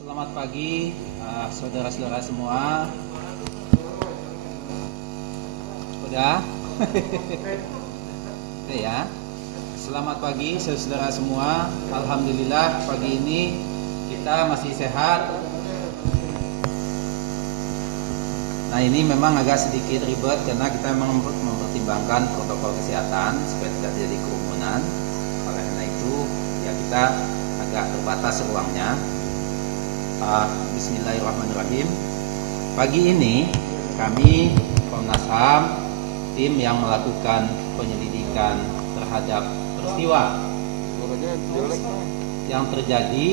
Selamat pagi, saudara-saudara semua. Udah? Oke ya. Selamat pagi, saudara-saudara semua. Alhamdulillah pagi ini kita masih sehat. Nah, ini memang agak sedikit ribet karena kita memang mempertimbangkan protokol kesehatan supaya tidak terjadi kerumunan. Oleh karena itu, ya kita agak terbatas ruangnya. Bismillahirrahmanirrahim. Pagi ini kami Komnas HAM, tim yang melakukan penyelidikan terhadap peristiwa yang terjadi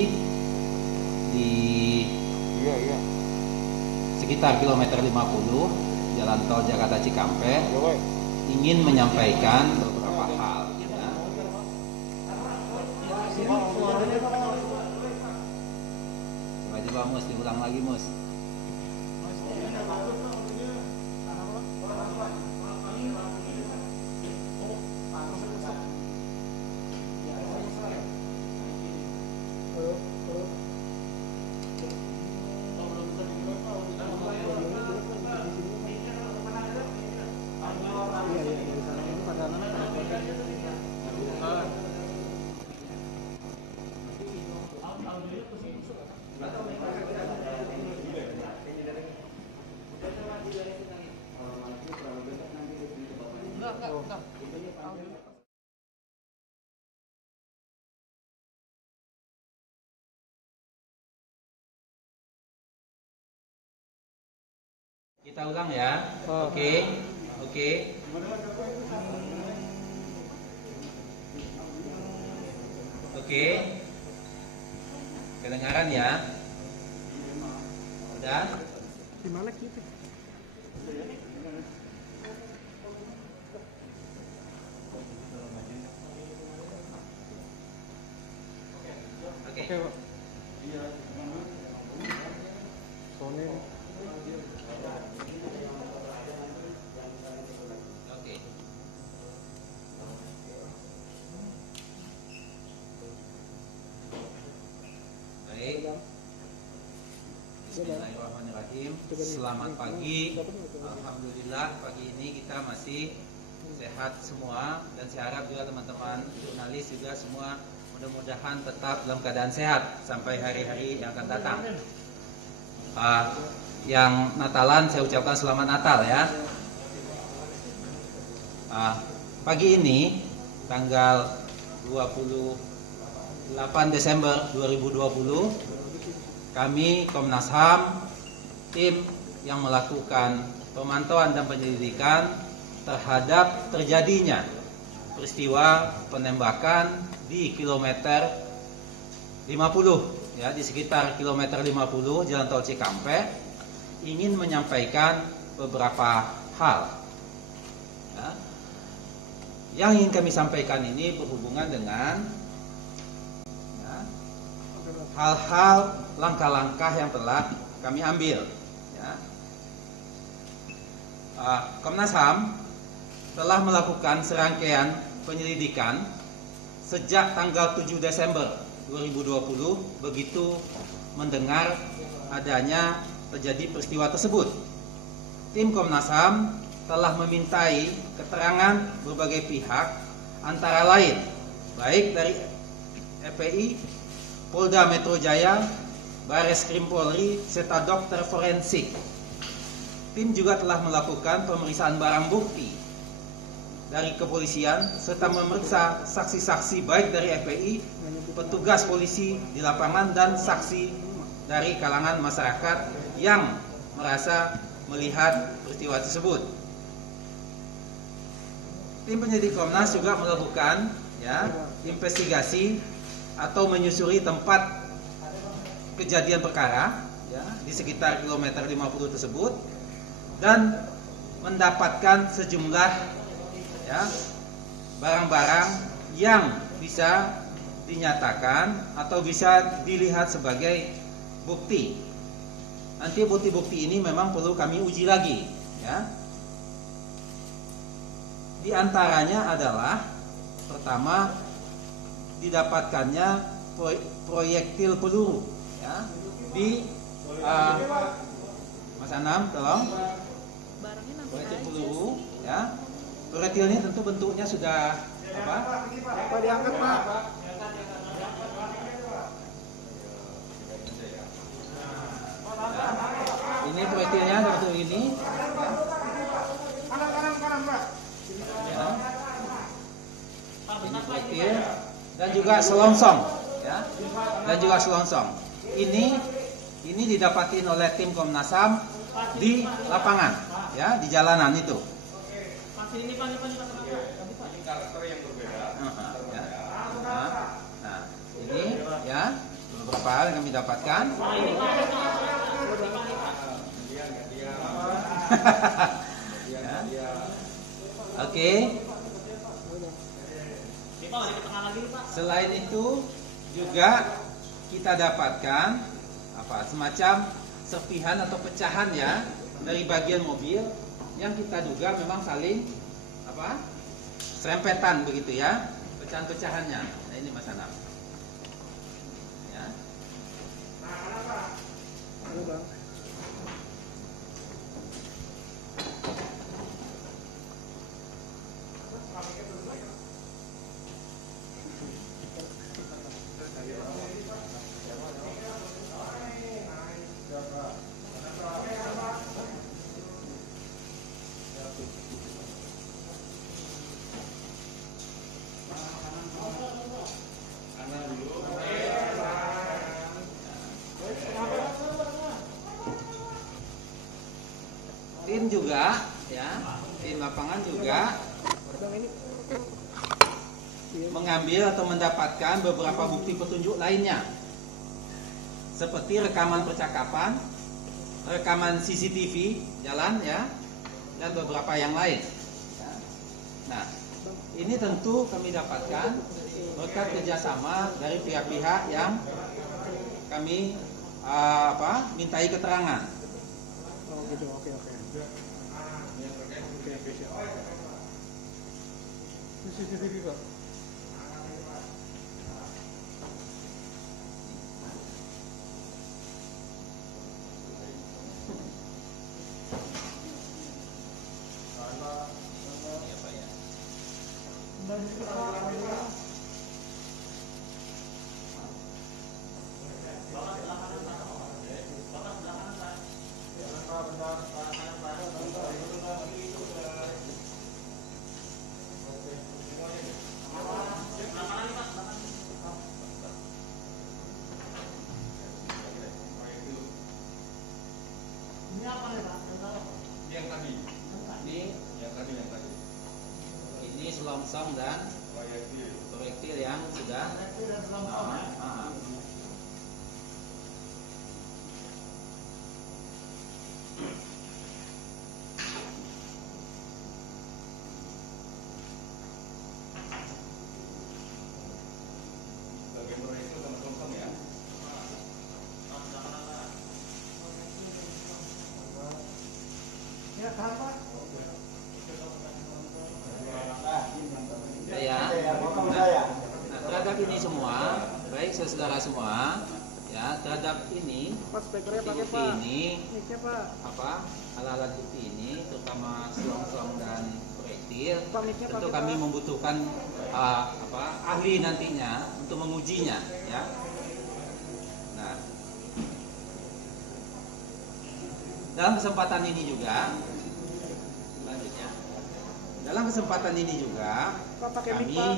di sekitar kilometer 50 Jalan Tol Jakarta Cikampek, ingin menyampaikan beberapa hal. Coba Mus, diulang lagi Mus. Enggak. Kita ulang ya. Oke. Kedengaran ya? Udah? Gimana gitu? Oke. Soalnya Oke. Baik. Bismillahirrahmanirrahim. Selamat pagi. Alhamdulillah pagi ini kita masih sehat semua, dan saya harap juga teman-teman jurnalis juga semua mudah-mudahan tetap dalam keadaan sehat sampai hari-hari yang akan datang. Yang Natalan saya ucapkan selamat Natal ya. Pagi ini tanggal 28 Desember 2020 kami Komnas HAM, tim yang melakukan pemantauan dan penyelidikan terhadap terjadinya peristiwa penembakan di kilometer 50 ya, di sekitar kilometer 50 Jalan Tol Cikampek, ingin menyampaikan beberapa hal ya. Yang ingin kami sampaikan ini berhubungan dengan ya, hal-hal langkah-langkah yang telah kami ambil ya. Komnas HAM telah melakukan serangkaian penyelidikan sejak tanggal 7 Desember 2020 begitu mendengar adanya terjadi peristiwa tersebut. Tim Komnas HAM telah memintai keterangan berbagai pihak, antara lain baik dari FPI, Polda Metro Jaya, Bareskrim Polri, serta dokter forensik. Tim juga telah melakukan pemeriksaan barang bukti dari kepolisian serta memeriksa saksi-saksi baik dari FPI, petugas polisi di lapangan, dan saksi dari kalangan masyarakat yang merasa melihat peristiwa tersebut. Tim penyidik Komnas juga melakukan ya, investigasi atau menyusuri tempat kejadian perkara ya, di sekitar kilometer 50 tersebut, dan mendapatkan sejumlah ya, barang-barang yang bisa dinyatakan atau bisa dilihat sebagai bukti. Nanti bukti-bukti ini memang perlu kami uji lagi ya. Di antaranya adalah pertama, didapatkannya proyektil peluru ya, di Mas Anam tolong proyektil peluru ya. Proyektil ini tentu bentuknya sudah apa? Pak diangkat Pak. Ya. Ini proyektilnya seperti ini. Ya. Ini proyektil dan juga selongsong, ya. Dan juga selongsong. Ini didapatin oleh tim Komnas HAM di lapangan, ya, di jalanan itu. Ini karakter yang berbeda. Ya. Nah, ini ya beberapa hal yang kami dapatkan. Ya. Oke. Selain itu juga kita dapatkan apa semacam serpihan atau pecahan ya dari bagian mobil yang kita duga memang saling apa serempetan begitu ya, pecahan-pecahannya. Nah ini Mas Anam. Ya. Halo Bang. Tim juga ya, tim lapangan juga Bang ini. mengambil atau mendapatkan beberapa bukti petunjuk lainnya seperti rekaman percakapan, rekaman CCTV jalan ya, dan beberapa yang lain ya. Nah ini tentu kami dapatkan berkat kerjasama dari pihak-pihak yang kami mintai keterangan. Oh gitu, oke. Ini CCTV Pak. Iya, Pak, ya. Yang tadi. Ini selongsong dan proyektil yang sudah Bagian proyektil sama kosong ya. Ya, tahan Pak. ya. Nah, terhadap ini semua, baik saudara semua, ya terhadap ini Pak speakernya pakai bukti Pak. ini Mic-nya Pak. alat-alat bukti ini terutama selongsong dan proyektil Pak, mic-nya tentu pakai, kami Pak. membutuhkan ahli nantinya untuk mengujinya ya. Nah dalam kesempatan ini juga selanjutnya dalam kesempatan ini juga Pak pakai mic kami Pak.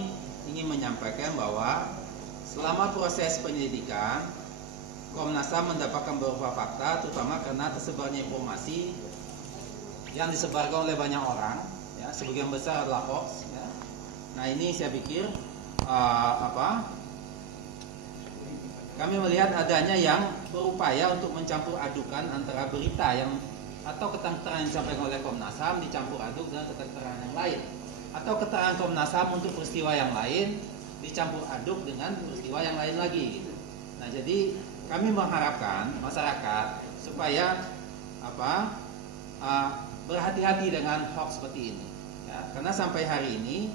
ingin menyampaikan bahwa selama proses penyelidikan Komnas HAM mendapatkan beberapa fakta, terutama karena tersebarnya informasi yang disebarkan oleh banyak orang, ya, sebagian besar adalah hoax. Ya. Nah ini saya pikir kami melihat adanya yang berupaya untuk mencampur adukan antara berita yang atau keterangan yang disampaikan oleh Komnas HAM dicampur aduk dengan keterangan yang lain, atau keterangan Komnas HAM untuk peristiwa yang lain dicampur aduk dengan peristiwa yang lain lagi. Gitu. Nah jadi kami mengharapkan masyarakat supaya berhati-hati dengan hoax seperti ini. Ya, karena sampai hari ini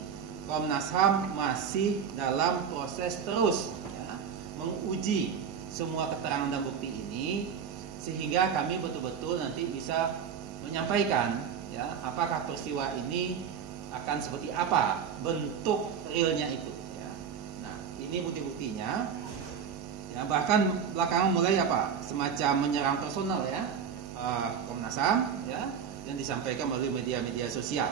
Komnas HAM masih dalam proses terus ya, menguji semua keterangan dan bukti ini sehingga kami betul-betul nanti bisa menyampaikan ya apakah peristiwa ini akan seperti apa bentuk realnya itu ya. Nah, ini bukti-buktinya ya, bahkan belakangan mulai apa semacam menyerang personal ya Komnas HAM ya yang disampaikan melalui media-media sosial.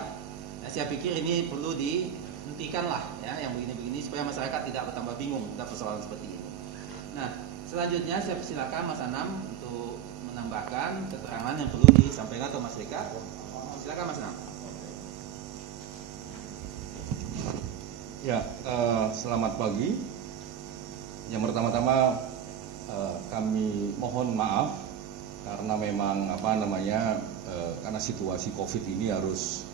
Ya, saya pikir ini perlu dihentikan lah ya yang begini-begini supaya masyarakat tidak bertambah bingung dengan persoalan seperti ini. Nah, selanjutnya saya persilakan Mas Anam untuk menambahkan keterangan yang perlu disampaikan atau Mas Rika. Silakan Mas Anam. Ya, selamat pagi. Yang pertama-tama kami mohon maaf karena memang karena situasi COVID ini harus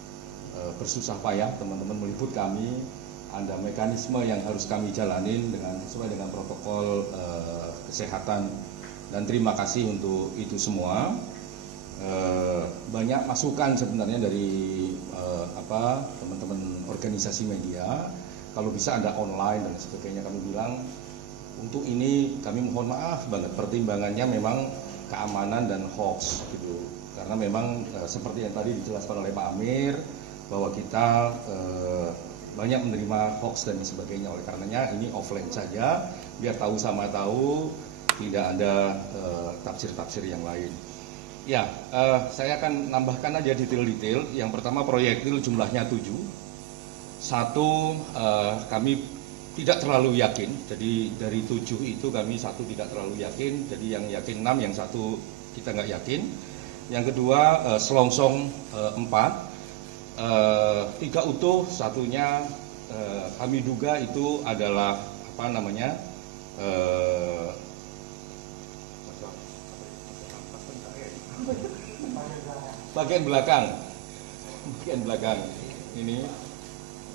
bersusah payah teman-teman meliput kami. Ada mekanisme yang harus kami jalanin sesuai dengan protokol kesehatan dan terima kasih untuk itu semua. Banyak masukan sebenarnya dari teman-teman organisasi media. Kalau bisa ada online dan sebagainya, kami bilang untuk ini kami mohon maaf banget, pertimbangannya memang keamanan dan hoax gitu. Karena memang seperti yang tadi dijelaskan oleh Pak Amir bahwa kita banyak menerima hoax dan sebagainya. Oleh karenanya ini offline saja biar tahu sama tahu, tidak ada tafsir-tafsir yang lain. Ya, saya akan nambahkan aja detail-detail. Yang pertama proyektil jumlahnya 7. Satu, kami tidak terlalu yakin. Jadi dari 7 itu kami 1 tidak terlalu yakin. Jadi yang yakin 6, yang 1 kita nggak yakin. Yang kedua selongsong 4, 3 utuh, 1-nya kami duga itu adalah bagian belakang ini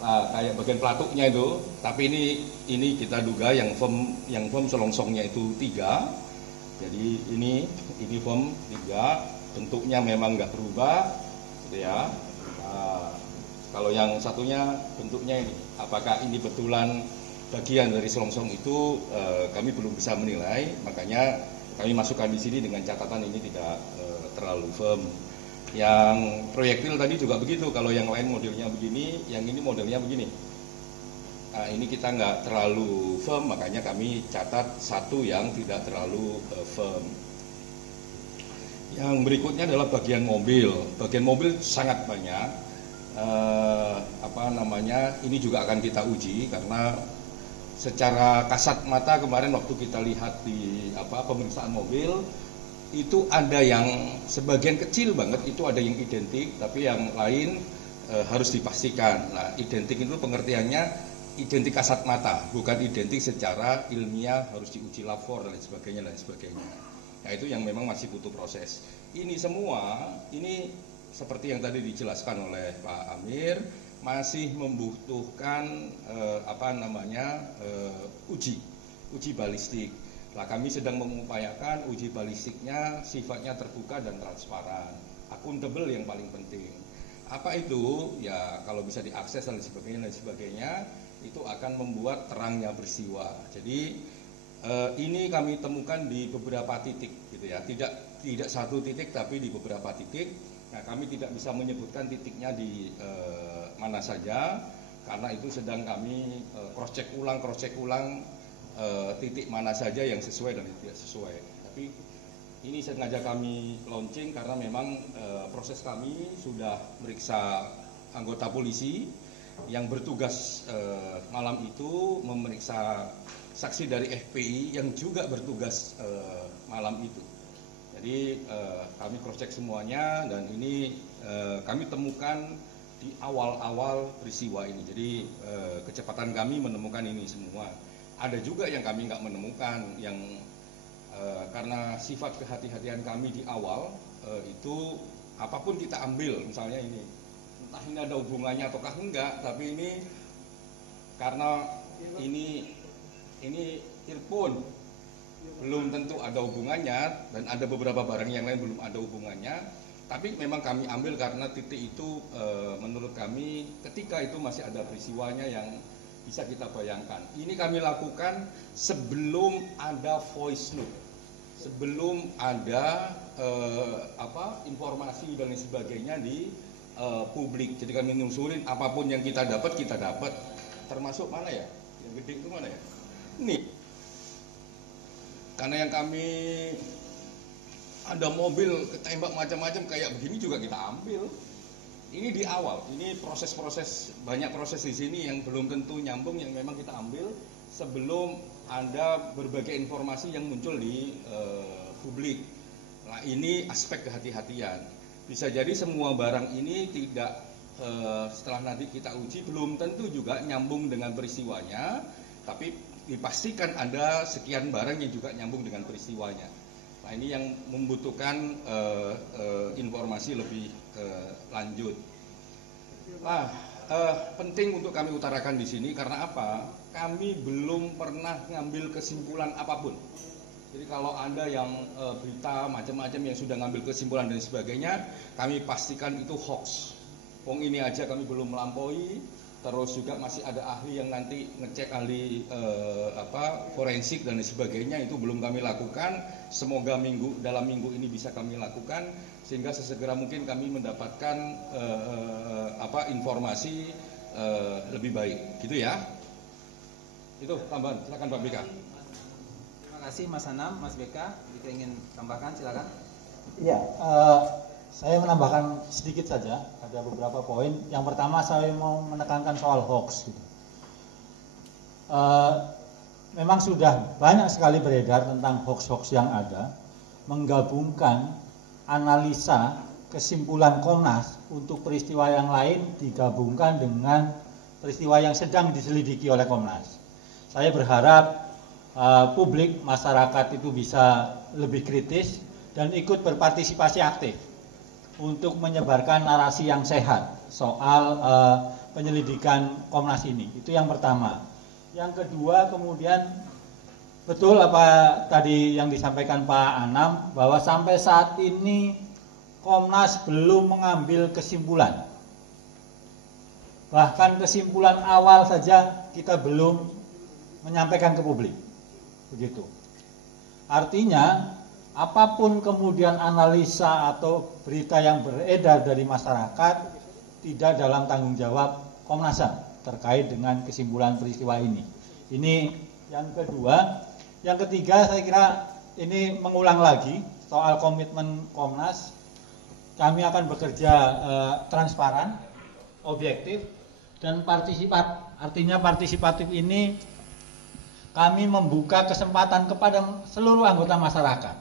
kayak bagian pelatuknya itu, tapi ini kita duga yang firm selongsongnya itu 3. Jadi ini firm 3, bentuknya memang nggak berubah gitu ya. Kalau yang satunya bentuknya ini, apakah ini betulan bagian dari selongsong itu kami belum bisa menilai, makanya kami masukkan di sini dengan catatan ini tidak terlalu firm. Yang proyektil tadi juga begitu, kalau yang lain modelnya begini, yang ini modelnya begini. Nah, ini kita nggak terlalu firm, makanya kami catat 1 yang tidak terlalu firm. Yang berikutnya adalah bagian mobil. Bagian mobil sangat banyak. Ini juga akan kita uji karena secara kasat mata kemarin waktu kita lihat di pemeriksaan mobil itu ada yang sebagian kecil banget itu ada yang identik, tapi yang lain harus dipastikan. Nah, identik itu pengertiannya identik kasat mata, bukan identik secara ilmiah, harus diuji lapor dan sebagainya. Nah, itu yang memang masih butuh proses. Ini semua, ini seperti yang tadi dijelaskan oleh Pak Amir, masih membutuhkan uji balistik. Nah, kami sedang mengupayakan uji balistiknya sifatnya terbuka dan transparan, akuntabel yang paling penting. Apa itu? Ya kalau bisa diakses dan sebagainya, itu akan membuat terangnya peristiwa. Jadi ini kami temukan di beberapa titik, gitu ya. Tidak satu titik, tapi di beberapa titik. Nah, kami tidak bisa menyebutkan titiknya di mana saja, karena itu sedang kami cross check ulang. Titik mana saja yang sesuai dan tidak sesuai. Tapi ini sengaja kami launching karena memang proses kami sudah meriksa anggota polisi yang bertugas malam itu, memeriksa saksi dari FPI yang juga bertugas malam itu. Jadi kami cross check semuanya dan ini kami temukan di awal-awal peristiwa ini. Jadi kecepatan kami menemukan ini semua. Ada juga yang kami nggak menemukan, yang karena sifat kehati-hatian kami di awal itu apapun kita ambil, misalnya ini, entah ini ada hubungannya ataukah enggak, tapi ini karena ini earphone belum tentu ada hubungannya dan ada beberapa barang yang lain belum ada hubungannya, tapi memang kami ambil karena titik itu menurut kami ketika itu masih ada peristiwanya yang Bisa kita bayangkan. Ini kami lakukan sebelum ada voice note, sebelum ada informasi dan sebagainya di publik. Jadi kami nusulin apapun yang kita dapat, termasuk mana ya? Yang gede itu mana ya? Ini. Karena yang kami ada mobil ketembak macam-macam kayak begini juga kita ambil. Ini di awal, ini banyak proses di sini yang belum tentu nyambung yang memang kita ambil sebelum ada berbagai informasi yang muncul di publik. Nah, ini aspek kehati-hatian. Bisa jadi semua barang ini tidak setelah nanti kita uji belum tentu juga nyambung dengan peristiwanya, tapi dipastikan ada sekian barang yang juga nyambung dengan peristiwanya. Nah, ini yang membutuhkan informasi lebih lanjut. Nah, penting untuk kami utarakan di sini karena apa? Kami belum pernah ngambil kesimpulan apapun. Jadi kalau Anda yang berita macam-macam yang sudah ngambil kesimpulan dan sebagainya, kami pastikan itu hoax. Ini aja kami belum melampaui. Terus juga masih ada ahli yang nanti ngecek ahli forensik dan sebagainya, itu belum kami lakukan. Semoga dalam minggu ini bisa kami lakukan sehingga sesegera mungkin kami mendapatkan informasi lebih baik, gitu ya. Itu tambahan, silakan Pak Beka. Terima kasih Mas Anam, Mas Beka, jika ingin tambahkan silakan. Iya, saya menambahkan sedikit saja, ada beberapa poin. Yang pertama saya mau menekankan soal hoax. Memang sudah banyak sekali beredar tentang hoax-hoax yang ada, menggabungkan analisa kesimpulan Komnas untuk peristiwa yang lain digabungkan dengan peristiwa yang sedang diselidiki oleh Komnas. Saya berharap publik, masyarakat itu bisa lebih kritis dan ikut berpartisipasi aktif untuk menyebarkan narasi yang sehat soal penyelidikan Komnas ini. Itu yang pertama. Yang kedua, kemudian betul apa tadi yang disampaikan Pak Anam, bahwa sampai saat ini Komnas belum mengambil kesimpulan. Bahkan kesimpulan awal saja kita belum menyampaikan ke publik. Begitu. Artinya apapun kemudian analisa atau berita yang beredar dari masyarakat tidak dalam tanggung jawab Komnas HAM terkait dengan kesimpulan peristiwa ini. Ini yang kedua. Yang ketiga, saya kira ini mengulang lagi soal komitmen Komnas. Kami akan bekerja transparan, objektif, dan artinya partisipatif ini kami membuka kesempatan kepada seluruh anggota masyarakat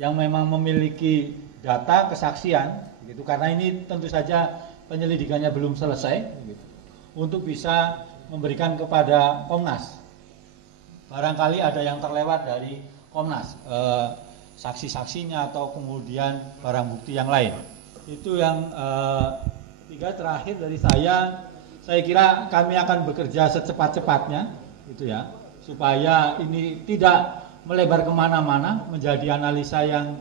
yang memang memiliki data kesaksian, gitu, karena ini tentu saja penyelidikannya belum selesai, gitu, untuk bisa memberikan kepada Komnas. Barangkali ada yang terlewat dari Komnas, saksi-saksinya atau kemudian barang bukti yang lain. Itu yang tiga. Terakhir dari saya kira kami akan bekerja secepat-cepatnya, gitu ya, supaya ini tidak melebar kemana-mana menjadi analisa yang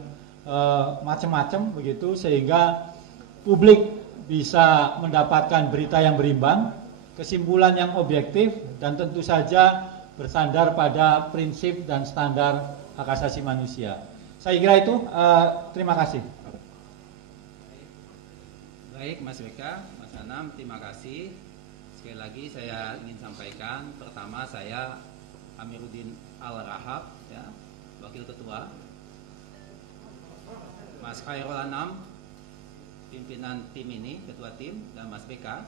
macam-macam begitu, sehingga publik bisa mendapatkan berita yang berimbang, kesimpulan yang objektif, dan tentu saja bersandar pada prinsip dan standar hak asasi manusia. Saya kira itu. Terima kasih. Baik Mas Beka, Mas Anam, terima kasih. Sekali lagi saya ingin sampaikan, pertama saya Amiruddin Al-Rahab, ya, Wakil Ketua. Mas Khairul Anam, pimpinan tim ini, ketua tim, dan Mas Beka,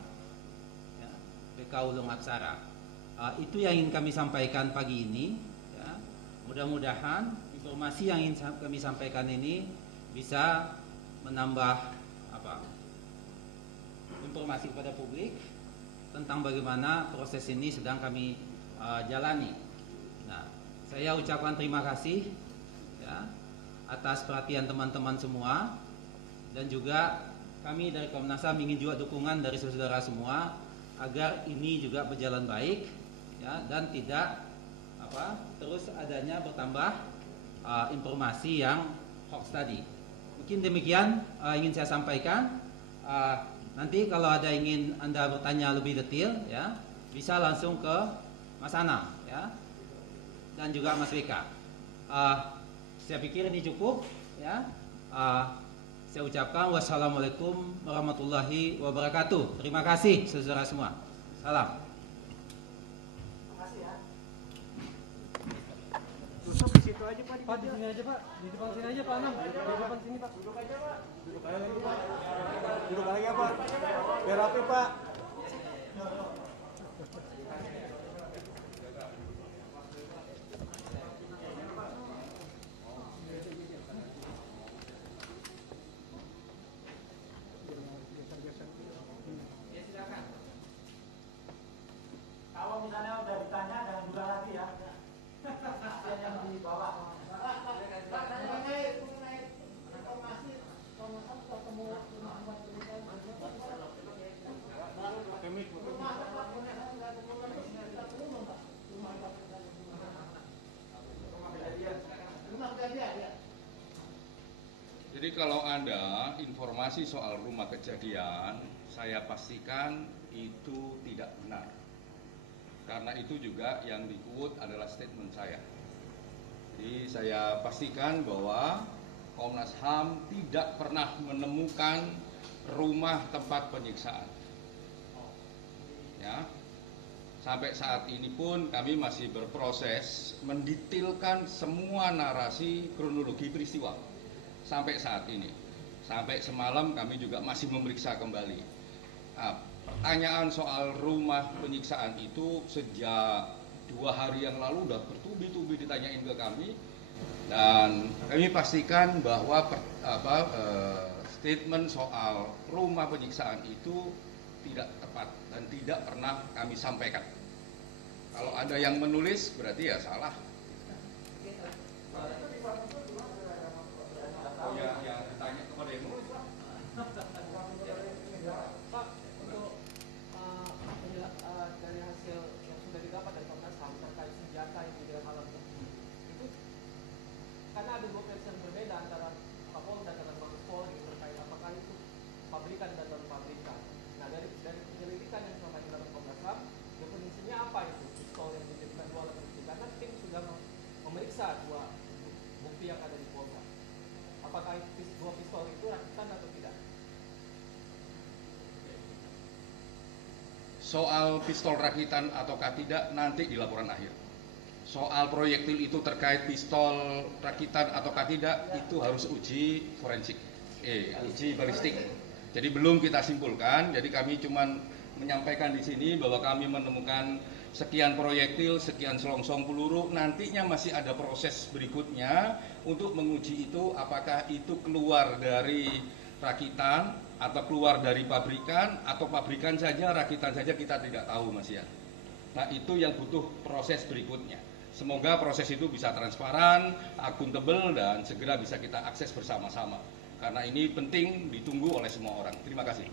ya, Beka Ulung Aksara. Itu yang ingin kami sampaikan pagi ini, ya. Mudah-mudahan informasi yang ingin kami sampaikan ini bisa menambah informasi kepada publik tentang bagaimana proses ini sedang kami jalani. Nah, saya ucapkan terima kasih, ya, atas perhatian teman-teman semua, dan juga kami dari Komnas HAM ingin juga dukungan dari saudara semua agar ini juga berjalan baik, ya, dan tidak terus adanya bertambah informasi yang hoax tadi. Mungkin demikian ingin saya sampaikan. Nanti kalau ada ingin Anda bertanya lebih detail, ya, bisa langsung ke Mas Anam ya, dan juga Mas Wika. Saya pikir ini cukup ya. Saya ucapkan wassalamualaikum warahmatullahi wabarakatuh. Terima kasih saudara semua. Salam. Yusuf di situ aja Pak. Pak, di sini aja Pak. Di depan sini aja Pak Anam. Di depan sini Pak. Duduk aja Pak. Duduk aja lagi Pak. Duduk aja Pak. Biar rapi Pak. Kalau misalnya udah ditanya jangan juga lagi ya. Yang di bawah. Jadi kalau ada informasi soal rumah kejadian, saya pastikan itu tidak benar. Karena itu juga yang di-quote adalah statement saya. Jadi saya pastikan bahwa Komnas HAM tidak pernah menemukan rumah tempat penyiksaan. Ya. Sampai saat ini pun kami masih berproses mendetailkan semua narasi kronologi peristiwa. Sampai saat ini, sampai semalam kami juga masih memeriksa kembali. Nah, pertanyaan soal rumah penyiksaan itu sejak 2 hari yang lalu udah bertubi-tubi ditanyain ke kami, dan kami pastikan bahwa statement soal rumah penyiksaan itu tidak tepat dan tidak pernah kami sampaikan. Kalau ada yang menulis berarti ya salah. Oh ya, yang ditanya kepada yang menulis Pak. Pak, untuk dari hasil yang sudah didapat dari Komnas HAM terkait senjata yang di dalam alat bukti itu, karena ada 2 versi yang berbeda antara Kapolda dan Mabes Polri terkait apakah itu pabrikan dan non pabrikan. Nah, dari penyelidikan yang telah dilakukan Komnas HAM, definisinya apa itu pistol yang dijadikan 2 alat bukti? Karena tim sudah memeriksa 2 bukti yang ada di Polda. Apakah 2 pistol itu rakitan atau tidak? Soal pistol rakitan ataukah tidak nanti di laporan akhir. Soal proyektil itu terkait pistol rakitan ataukah tidak itu harus uji forensik, uji balistik. Jadi belum kita simpulkan. Jadi kami cuma menyampaikan di sini bahwa kami menemukan sekian proyektil, sekian selongsong peluru. Nantinya masih ada proses berikutnya untuk menguji itu apakah itu keluar dari rakitan atau keluar dari pabrikan, atau pabrikan saja, rakitan saja kita tidak tahu Mas ya. Nah itu yang butuh proses berikutnya. Semoga proses itu bisa transparan, akuntabel, dan segera bisa kita akses bersama-sama. Karena ini penting ditunggu oleh semua orang. Terima kasih.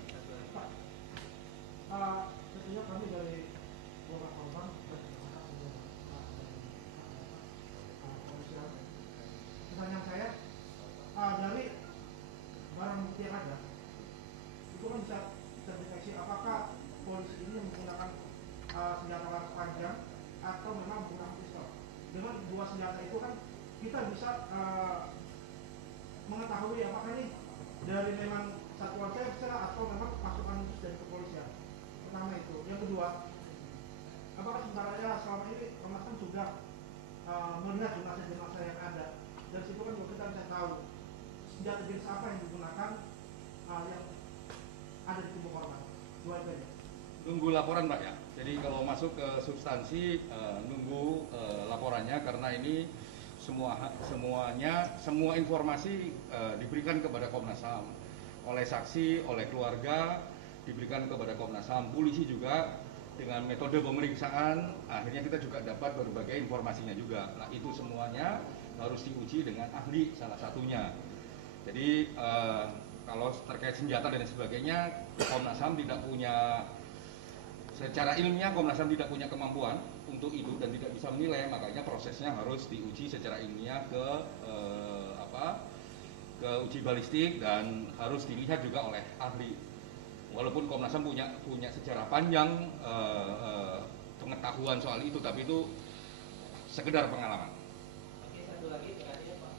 Pak, tentunya kami dari Komnas HAM pertanyaan saya, dari barang bukti yang ada itu kan bisa terdeteksi apakah polisi ini menggunakan senjata laras panjang atau memang menggunakan pistol. Dengan 2 senjata itu kan kita bisa mengetahui apakah ini dari memang satuan serse atau memang pasukan khusus dari kepolisian. Pertama itu. Yang kedua, apakah sebenarnya selama ini Komnas HAM sudah melihat jenazah-jenazah yang ada? Dari situ kan kita bisa tahu senjata jenis apa yang digunakan yang ada di tubuh korban. 2 itu aja. Nunggu laporan Pak ya. Jadi kalau masuk ke substansi nunggu laporannya, karena ini semua informasi diberikan kepada Komnas HAM oleh saksi, oleh keluarga, diberikan kepada Komnas HAM. Polisi juga dengan metode pemeriksaan akhirnya kita juga dapat berbagai informasinya juga. Nah itu semuanya harus diuji dengan ahli salah satunya. Jadi kalau terkait senjata dan sebagainya, Komnas HAM tidak punya, secara ilmiah Komnas HAM tidak punya kemampuan untuk itu dan tidak bisa menilai, makanya prosesnya harus diuji secara ilmiah ke uji balistik dan harus dilihat juga oleh ahli. Walaupun Komnas HAM punya sejarah panjang pengetahuan soal itu, tapi itu sekedar pengalaman. Oke, satu lagi perhatian Pak.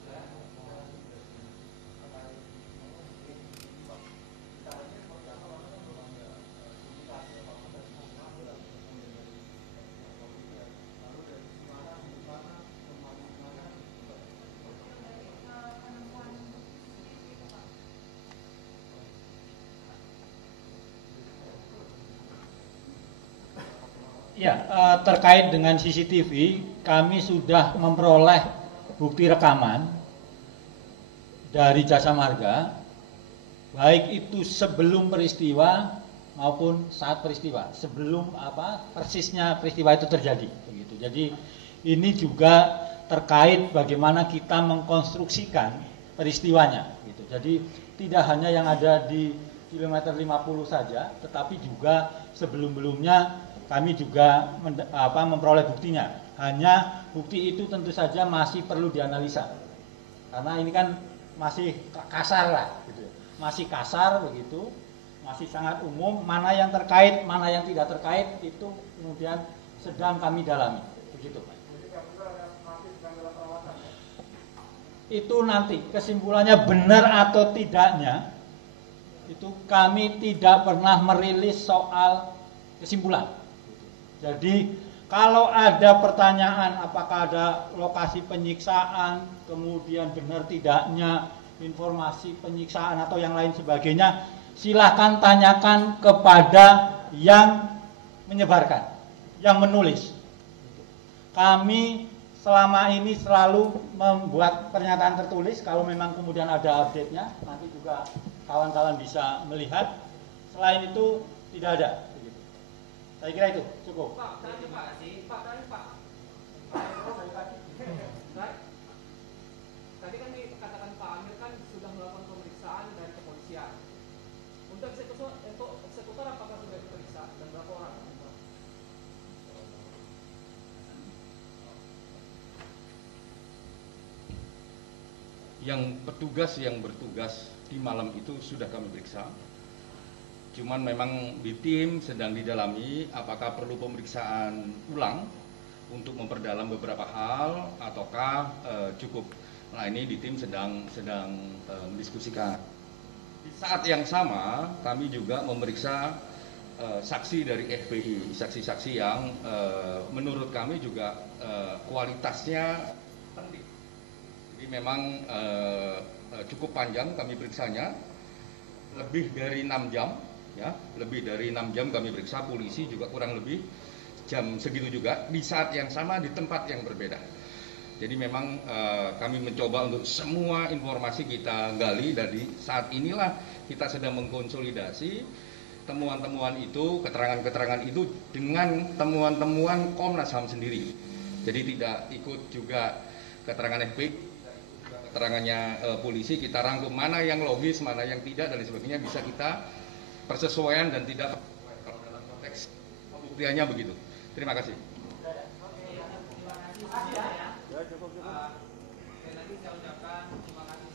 Ya, terkait dengan CCTV, kami sudah memperoleh bukti rekaman dari Jasa Marga, baik itu sebelum peristiwa maupun saat peristiwa, sebelum persisnya peristiwa itu terjadi. Begitu. Jadi ini juga terkait bagaimana kita mengkonstruksikan peristiwanya. Gitu. Jadi tidak hanya yang ada di kilometer 50 saja, tetapi juga sebelum-belumnya kami juga memperoleh buktinya. Hanya bukti itu tentu saja masih perlu dianalisa, karena ini kan masih kasar lah, gitu. Masih kasar begitu, masih sangat umum. Mana yang terkait, mana yang tidak terkait itu kemudian sedang kami dalami, begitu Pak. Itu nanti kesimpulannya benar atau tidaknya itu kami tidak pernah merilis soal kesimpulan. Jadi kalau ada pertanyaan apakah ada lokasi penyiksaan, kemudian benar tidaknya informasi penyiksaan atau yang lain sebagainya, silahkan tanyakan kepada yang menyebarkan, yang menulis. Kami selama ini selalu membuat pernyataan tertulis, kalau memang kemudian ada update-nya, nanti juga kawan-kawan bisa melihat. Selain itu tidak ada. Saya kira itu cukup. Pak, tadi Pak. Tadi kan dikatakan Pak Amir kan sudah melakukan pemeriksaan dari kepolisian. Untuk eksekutor apakah sudah diperiksa dan berapa orang? Yang petugas yang bertugas di malam itu sudah kami periksa. Cuman memang di tim sedang didalami apakah perlu pemeriksaan ulang untuk memperdalam beberapa hal ataukah cukup. Nah, ini di tim sedang mendiskusikan. Di saat yang sama kami juga memeriksa saksi dari FPI, saksi-saksi yang menurut kami juga kualitasnya penting. Jadi memang cukup panjang kami periksanya, lebih dari 6 jam. Ya, lebih dari 6 jam kami periksa, polisi juga kurang lebih jam segitu juga, di saat yang sama di tempat yang berbeda. Jadi memang kami mencoba untuk semua informasi kita gali. Dari saat inilah kita sedang mengkonsolidasi temuan-temuan itu, keterangan-keterangan itu dengan temuan-temuan Komnas HAM sendiri. Jadi tidak ikut juga keterangan FPI, keterangannya polisi, kita rangkum mana yang logis, mana yang tidak dan sebagainya, bisa kita persesuaian dan tidak kalau dalam konteks pembuktiannya begitu. Terima kasih. Terima kasih ya. Sekali lagi saya ucapkan terima kasih